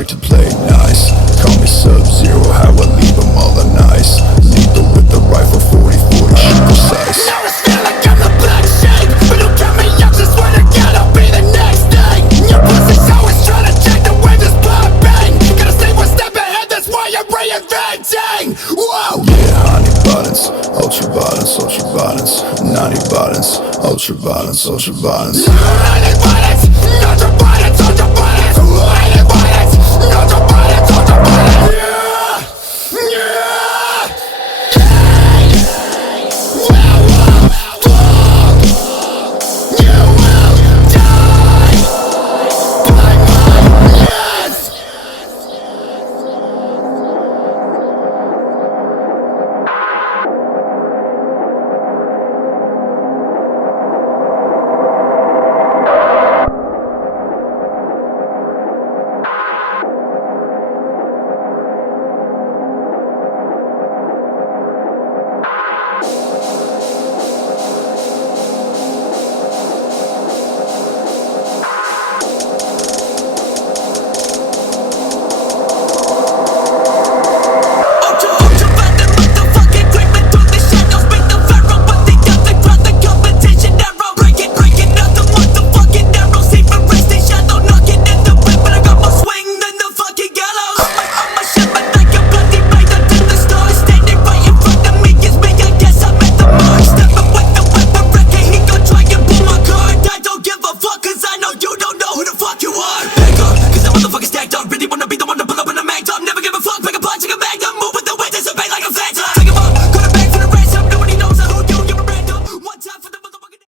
To play nice, call me Sub-Zero, how I leave them all on ice. Lethal with the rifle, 40-40, shoot precise. Now it's feel like I'm the black sheep, but don't count me out, just swear to God I'll be the next thing. Your pussy's always trying to check the way this pop bang. Gotta stay one step ahead, that's why I'm reinventing. Whoa! Yeah, honey buttons, ultra buttons, ultra buttons, naughty buttons, ultra buttons, ultra buttons. Honey buttons, ultra buttons.